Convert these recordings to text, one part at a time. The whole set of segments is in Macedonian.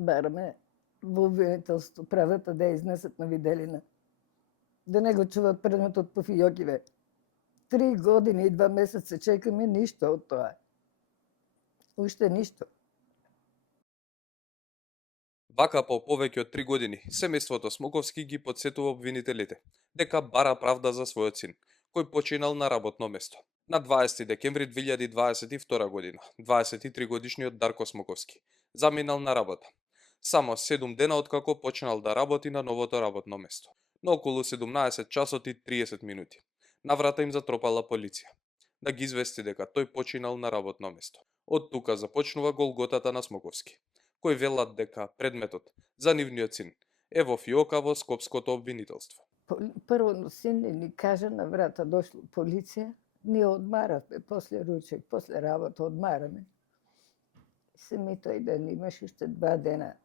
бараме во обвинителство правата да ја изнесат на виделина. Да не го чуват предметот по фијокиве. 3 години и 2 месеца чекаме ништо од тоа. Уште ништо. Вака по повеќе од 3 години, семејството Смоковски ги потсетува обвинителите дека бара правда за својот син, кој починал на работно место. На 20 декември 2022 година, 23 годишниот Дарко Смоковски заминал на работа. Само 7 дена откако почнал да работи на новото работно место. На околу 17 часот и 30 минути. На врата им затропала полиција, да ги извести дека тој починал на работно место. Од тука започнува голготата на Смоковски, кој велат дека предметот за нивниот син е во фиока во Скопското обвинителство. Прво син ни кажа на врата дошло полиција, ние одмаравме после ручек, после работа одмараме. Семи тој ден имаш уште 2 дена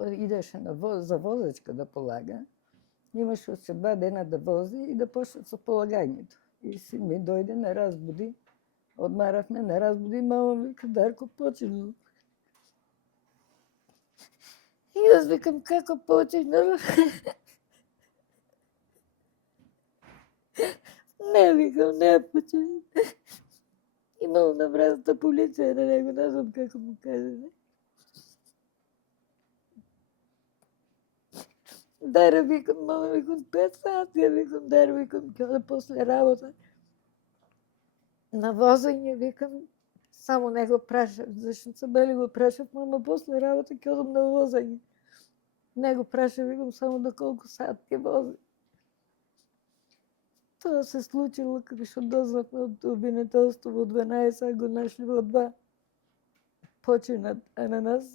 идеше за возачка да полага. Имаше уште 2 дена да вози и да почне со полагањето. И син ми дојде, не разбуди. Одмаравме, не разбуди, мама вика, Дарко починал. И јас викам, како починал? Не, викам, не починал. Имало на вратата полиција на него, не знам како му каже. Дара, викам, мама, викам, 5 сати, викам, Дара, викам, ќе оде после работа. На возење, викам, само него прашав, зашто се бели го прашав, мама, после работа ќе одам на возење. Него прашав, викам, само до колку сат ќе вози. Тоа се случило како што дознавме од обвинителство во 12, а го нашли во 2. Почина, а на нас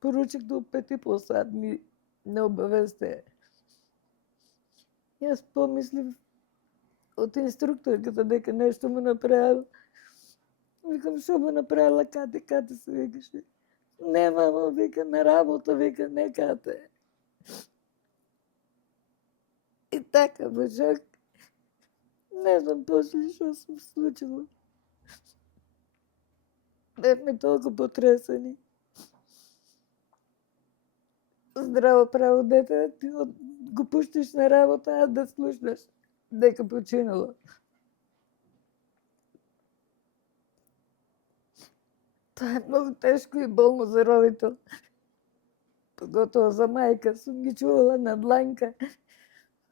поручик до 5,5 сат ми не обавесте. Јас помислив од инструкторката дека нешто му направил. Викам, што му направила, кате се викаше. Не, мама, вика, на работа, вика, не кате. И така, божак, не знам после што се случило. Бевме толку потресени. Здраво право дете, ти го пуштиш на работа, а да слушнеш дека починало. Тоа е многу тешко и болно за родител. Поготово за мајка. Сум ги чувала на дланка.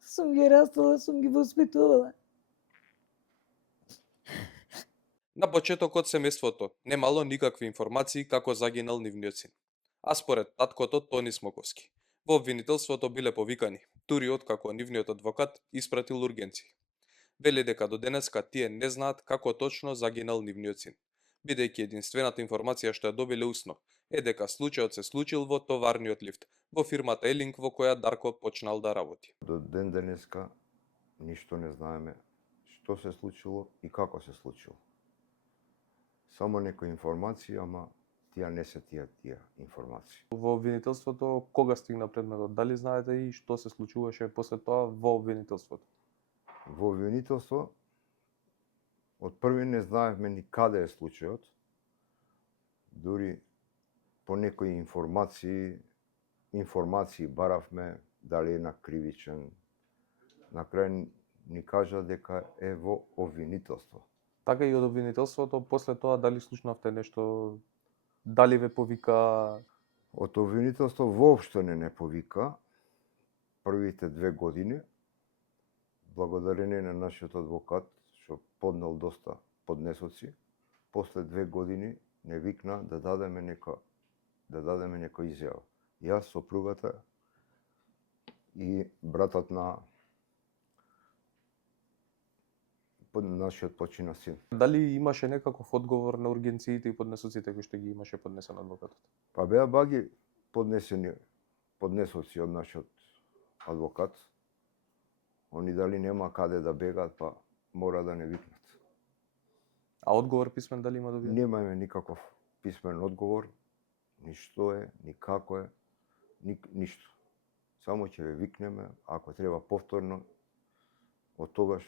Сум ги растала, сум ги воспитувала. На почетокот семејството немало никакви информации како загинал нивниот син. А според таткото Тони Смоковски, во обвинителството биле повикани, дури откако нивниот адвокат испратил ургенција. Вели дека до денеска тие не знаат како точно загинал нивниот син, бидејќи единствената информација што ја добиле усно е дека случајот се случил во товарниот лифт во фирмата Елинг во која Дарко почнал да работи. До ден денеска ништо не знаеме што се случило и како се случило. Само некои информации, ама тие не се тие информации. Во обвинителството кога стигна предметот? Дали знаете и што се случуваше после тоа во обвинителството? Во обвинителство од први не знаевме ни каде е случајот. Дури по некои информации баравме дали е на кривичен. На крај ни кажа дека е во обвинителство. Така и од обвинителството, после тоа дали слушнавте нешто, дали ве повика? Од обвинителство воопшто не повика првите 2 години, благодарение на нашиот адвокат, што поднел доста поднесоци. После 2 години не викна да дадеме некоја изјава. Јас, сопругата и братот на нашиот почина син. Дали имаше некаков одговор на ургенциите и поднесоците кои што ги имаше поднесен адвокатот? Па беа баги поднесоци од нашиот адвокат. Они дали нема каде да бегаат, па мора да не викнат. А одговор писмен дали има добиен? Немаме никаков писмен одговор, ни што е, ни како е, ништо. Само ќе ве викнеме, ако треба повторно, од тогаш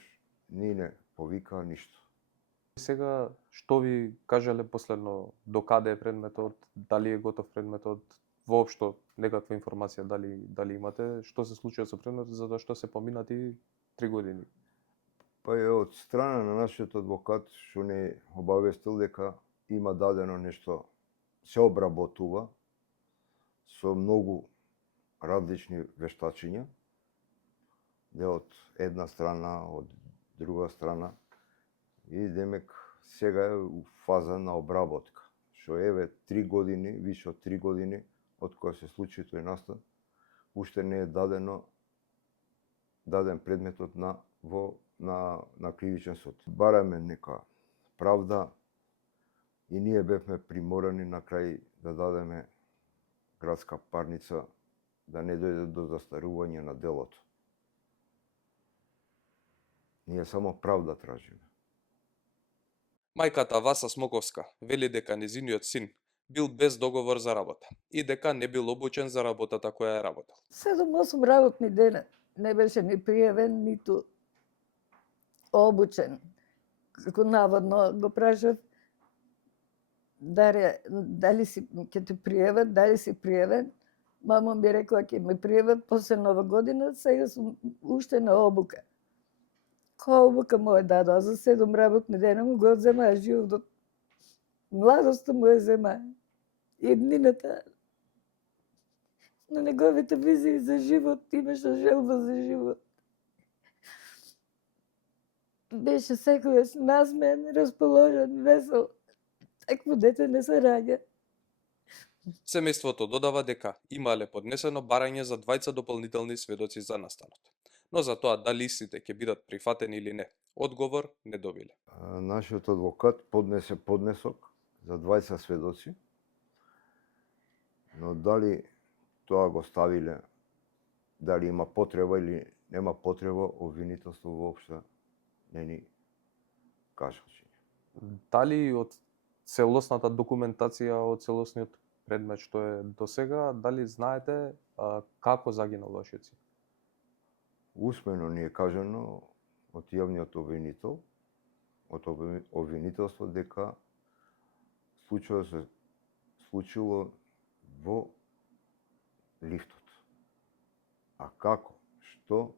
ни не повика ништо. Сега, што ви кажале последно, до каде е предметот, дали е готов предметот, воопшто некаква информација дали имате, што се случува со предметот затоа што се поминати 3 години? Па е од страна на нашиот адвокат што не обавестил дека има дадено нешто, се обработува со многу различни вештачиња, од една страна, од друга страна, и демек сега е у фаза на обработка, што еве 3 години, више од 3 години, од кога се случи тој настан, уште не е даден предметот на кривичен суд. Бараме нека правда и ние бевме приморани на крај да дадеме градска парница да не дојде до застарување на делото. Ние само правда тражиме. Мајката Васа Смоковска вели дека незиниот син бил без договор за работа и дека не бил обучен за работата која е работел. 7-8 работни дена не беше ни пријавен, ниту обучен. Како наводно го прашав, дали ќе те пријават, дали си пријавен. Мамо ми рекла ќе ме пријават после Нова година, сега сум уште на обука. Која обука му е дадоа за 7 работни дена, му го одземаа животот. Младоста му е земаа. Еднината на неговите визии за живот, имаше желба за живот. Беше секогаш насмеен, расположен, весел. Такво дете не се раѓа. Семејството додава дека имале поднесено барање за 2 дополнителни сведоци за настанот. Но за тоа дали истите ќе бидат прифатени или не, одговор не добиле. Нашиот адвокат поднесе поднесок за 20 сведоци, но дали тоа го ставиле, дали има потреба или нема потреба, обвинителство воопшто не ни кажа. Дали од целосната документација, од целосниот предмет што е до сега, дали знаете како загинал вашиот син? Усмено ни е кажано од јавниот обвинител, од обвинителство, дека случајот се случило во лифтот. А како? Што?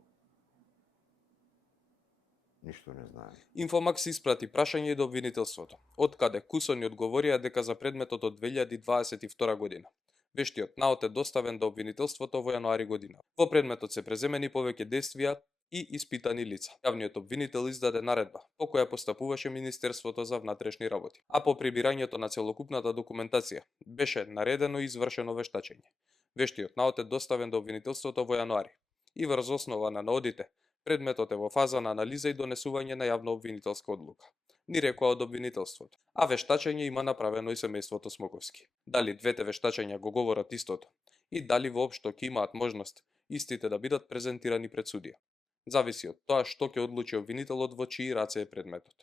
Ништо не знаеме. Инфомакс испрати прашање до обвинителството, од каде кусони одговорија дека за предметот од 2022 година. Вештиот наод е доставен до обвинителството во јануари година. Во предметот се преземени повеќе действија и испитани лица. Јавниот обвинител издаде наредба, по која постапуваше Министерството за внатрешни работи. А по прибирањето на целокупната документација, беше наредено и извршено вештачење. Вештиот наод е доставен до обвинителството во јануари. И врз основа на наодите, предметот е во фаза на анализа и донесување на јавно обвинителска одлука. Ни рекоа од обвинителството. А вештачење има направено и семејството Смоковски. Дали двете вештачења го говорат истото и дали воопшто ќе имаат можност истите да бидат презентирани пред судија. Зависи од тоа што ќе одлучи обвинителот во чии раце е предметот.